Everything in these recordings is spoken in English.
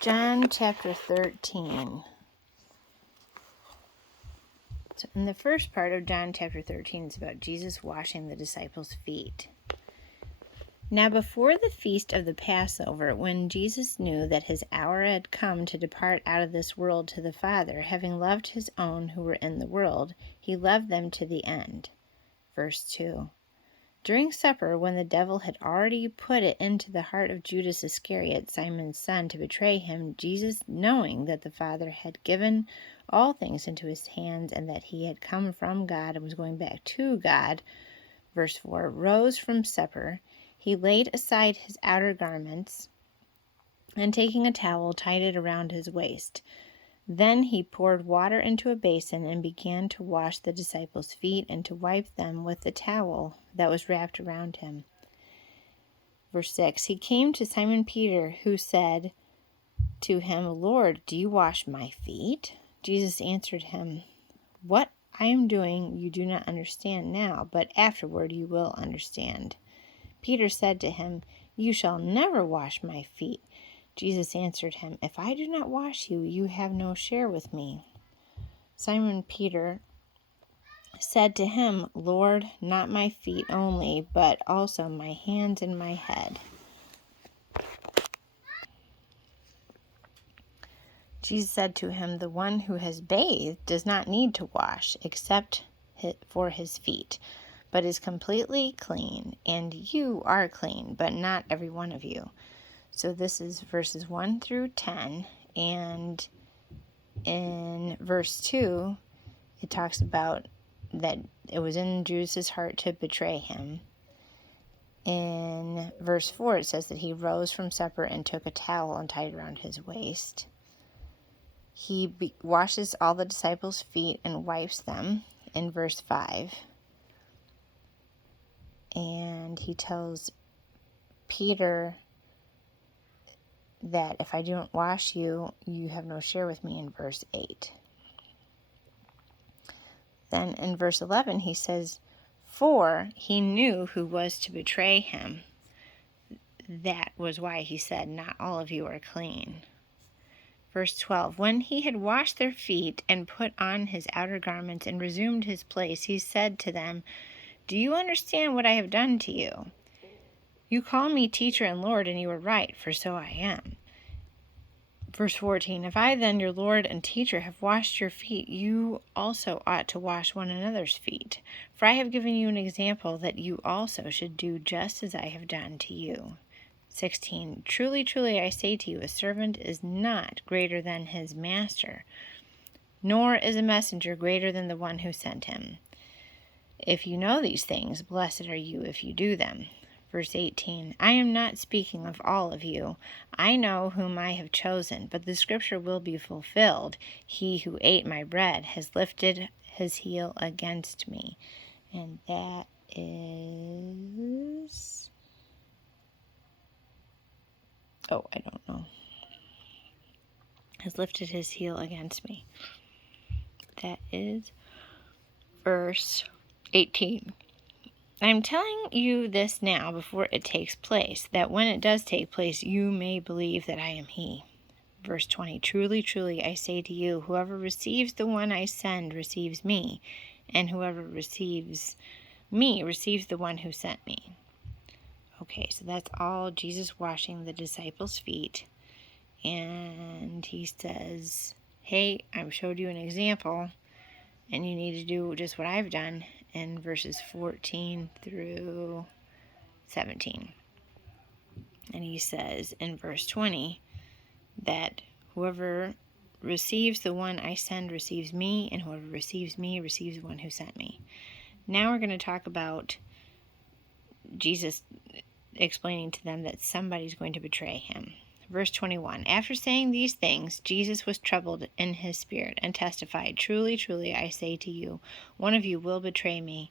John chapter 13. So in the first part of John chapter 13, it's about Jesus washing the disciples' feet. Now before the feast of the Passover, when Jesus knew that his hour had come to depart out of this world to the Father, having loved his own who were in the world, he loved them to the end. Verse 2. During supper, when the devil had already put it into the heart of Judas Iscariot, Simon's son, to betray him, Jesus, knowing that the Father had given all things into his hands and that he had come from God and was going back to God, verse 4, rose from supper. He laid aside his outer garments and, taking a towel, tied it around his waist. Then he poured water into a basin and began to wash the disciples' feet and to wipe them with the towel that was wrapped around him. Verse 6, he came to Simon Peter, who said to him, Lord, do you wash my feet? Jesus answered him, what I am doing you do not understand now, but afterward you will understand. Peter said to him, you shall never wash my feet. Jesus answered him, if I do not wash you, you have no share with me. Simon Peter said to him, Lord, not my feet only, but also my hands and my head. Jesus said to him, the one who has bathed does not need to wash except for his feet, but is completely clean, and you are clean, but not every one of you. So this is verses 1 through 10, and in verse 2, it talks about that it was in Judas' heart to betray him. In verse 4, it says that he rose from supper and took a towel and tied it around his waist. He washes all the disciples' feet and wipes them in verse 5. And he tells Peter that if I don't wash you, you have no share with me in verse 8. Then in verse 11 he says, for he knew who was to betray him. That was why he said, not all of you are clean. Verse 12, when he had washed their feet and put on his outer garments and resumed his place, he said to them, do you understand what I have done to you? You call me teacher and Lord, and you are right, for so I am. Verse 14, if I then, your Lord and teacher, have washed your feet, you also ought to wash one another's feet. For I have given you an example that you also should do just as I have done to you. 16, truly, truly, I say to you, a servant is not greater than his master, nor is a messenger greater than the one who sent him. If you know these things, blessed are you if you do them. Verse 18, I am not speaking of all of you. I know whom I have chosen, but the scripture will be fulfilled. He who ate my bread has lifted his heel against me. And that is... I don't know. Has lifted his heel against me. That is verse 18. I am telling you this now before it takes place, that when it does take place, you may believe that I am he. Verse 20, truly, truly, I say to you, whoever receives the one I send receives me, and whoever receives me receives the one who sent me. Okay, so that's all Jesus washing the disciples' feet. And he says, hey, I've showed you an example, and you need to do just what I've done in verses 14 through 17. And he says in verse 20 that whoever receives the one I send receives me, and whoever receives me receives the one who sent me. Now we're going to talk about Jesus explaining to them that somebody's going to betray him. Verse 21, after saying these things, Jesus was troubled in his spirit and testified, truly, truly, I say to you, one of you will betray me.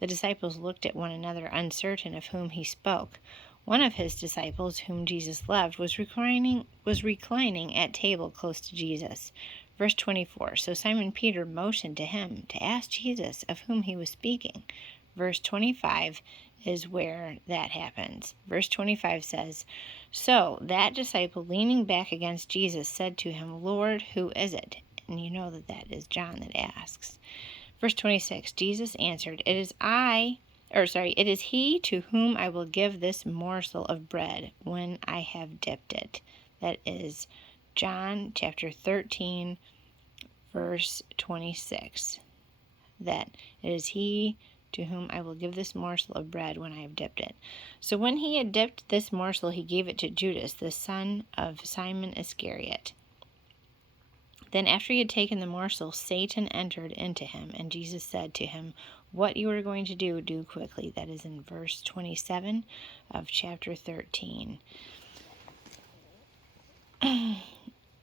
The disciples looked at one another, uncertain of whom he spoke. One of his disciples, whom Jesus loved, was reclining at table close to Jesus. Verse 24, so Simon Peter motioned to him to ask Jesus of whom he was speaking. Verse 25, is where that happens. Verse 25 says, "So that disciple, leaning back against Jesus, said to him, 'Lord, who is it?'" And you know that is John that asks. Verse 26, Jesus answered, "It is he to whom I will give this morsel of bread when I have dipped it." That is John chapter 13, verse 26. That it is he to whom I will give this morsel of bread when I have dipped it. So when he had dipped this morsel, he gave it to Judas, the son of Simon Iscariot. Then after he had taken the morsel, Satan entered into him, and Jesus said to him, "What you are going to do, do quickly." That is in verse 27 of chapter 13.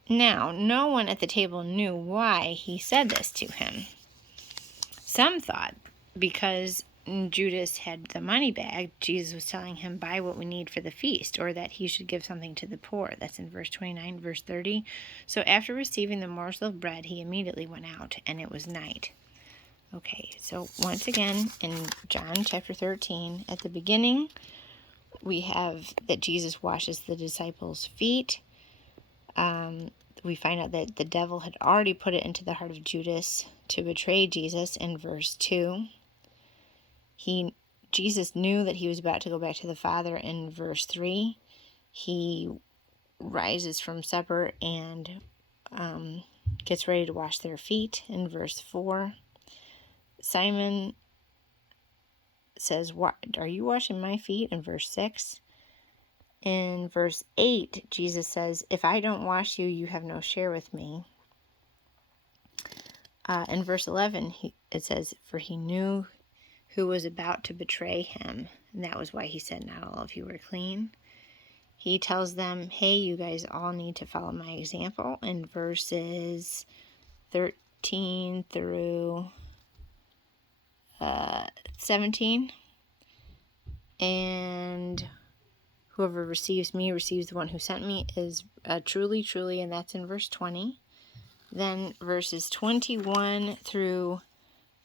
Now, no one at the table knew why he said this to him. Some thought because Judas had the money bag, Jesus was telling him, "Buy what we need for the feast," or that he should give something to the poor. That's in verse 29, verse 30. So after receiving the morsel of bread, he immediately went out, and it was night. Okay, so once again, in John chapter 13, at the beginning, we have that Jesus washes the disciples' feet. We find out that the devil had already put it into the heart of Judas to betray Jesus in verse 2. Jesus knew that he was about to go back to the Father in verse 3. He rises from supper and gets ready to wash their feet in verse 4. Simon says, "Are you washing my feet?" in verse 6. In verse 8, Jesus says, "If I don't wash you, you have no share with me." In verse 11, it says, "For he knew who was about to betray him," and that was why he said, "Not all of you are clean." He tells them, "Hey, you guys all need to follow my example," in verses 13 through 17. "And whoever receives me receives the one who sent me," is truly, truly, and that's in verse 20. Then verses 21 through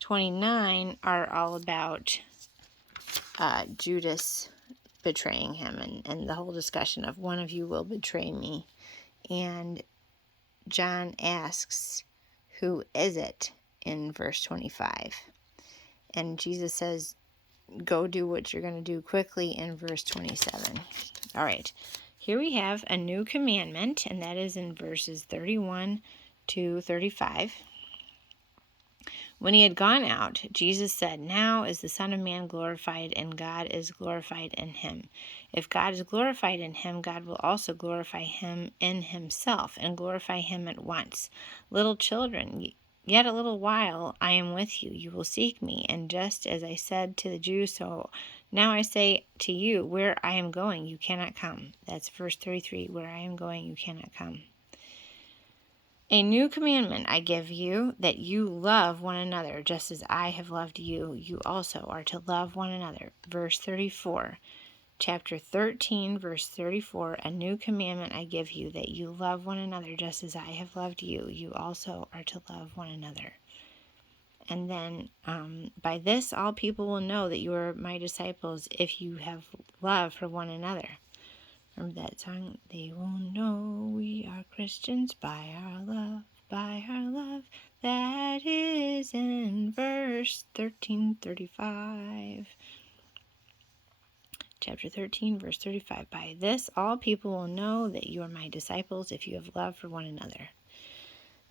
29 are all about Judas betraying him and the whole discussion of "one of you will betray me." And John asks, "Who is it?" in verse 25. And Jesus says, "Go do what you're going to do quickly," in verse 27. All right, here we have a new commandment, and that is in verses 31 to 35. When he had gone out, Jesus said, "Now is the Son of Man glorified, and God is glorified in him. If God is glorified in him, God will also glorify him in himself, and glorify him at once. Little children, yet a little while I am with you. You will seek me, and just as I said to the Jews, so now I say to you, where I am going, you cannot come." That's verse 33, "Where I am going, you cannot come. A new commandment I give you, that you love one another, just as I have loved you. You also are to love one another." Verse 34, chapter 13, verse 34, "A new commandment I give you, that you love one another, just as I have loved you. You also are to love one another." And then, "By this all people will know that you are my disciples, if you have love for one another." Remember that song? "They will know we are Christians by our love, by our love." That is in verse 1335. Chapter 13, verse 35. "By this all people will know that you are my disciples, if you have love for one another."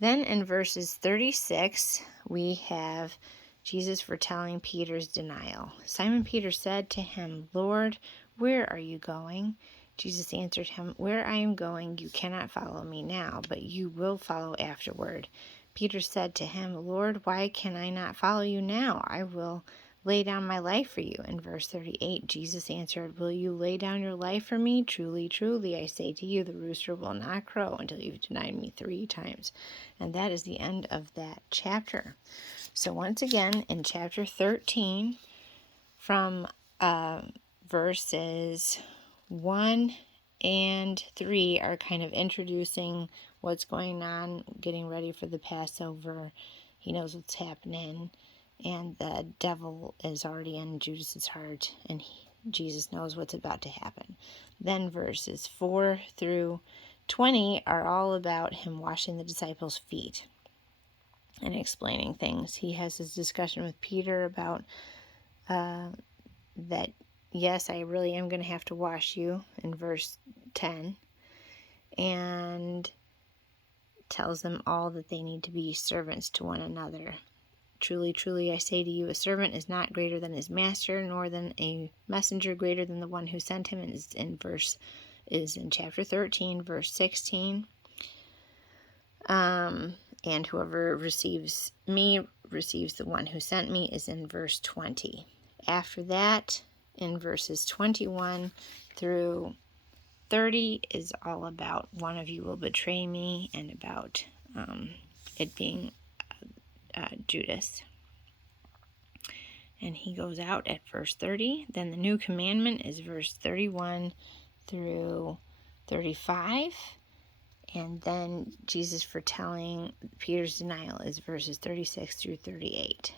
Then in verses 36, we have Jesus foretelling Peter's denial. "Simon Peter said to him, 'Lord, where are you going?' Jesus answered him, 'Where I am going, you cannot follow me now, but you will follow afterward.' Peter said to him, 'Lord, why can I not follow you now? I will lay down my life for you.' In verse 38, Jesus answered, 'Will you lay down your life for me? Truly, truly, I say to you, the rooster will not crow until you've denied me 3 times. And that is the end of that chapter. So once again, in chapter 13, from verses 1 and 3 are kind of introducing what's going on, getting ready for the Passover. He knows what's happening. and the devil is already in Judas's heart, and Jesus knows what's about to happen. Then verses 4 through 20 are all about him washing the disciples' feet and explaining things. He has his discussion with Peter about that, yes, I really am going to have to wash you, in verse 10, and tells them all that they need to be servants to one another. Truly, truly, I say to you, a servant is not greater than his master, nor than a messenger greater than the one who sent him. And is in chapter 13, verse 16. And whoever receives me receives the one who sent me, is in verse 20. After that, in verses 21 through 30, is all about one of you will betray me, and about it being Judas. And he goes out at verse 30. Then the new commandment is verse 31 through 35. And then Jesus foretelling Peter's denial is verses 36 through 38.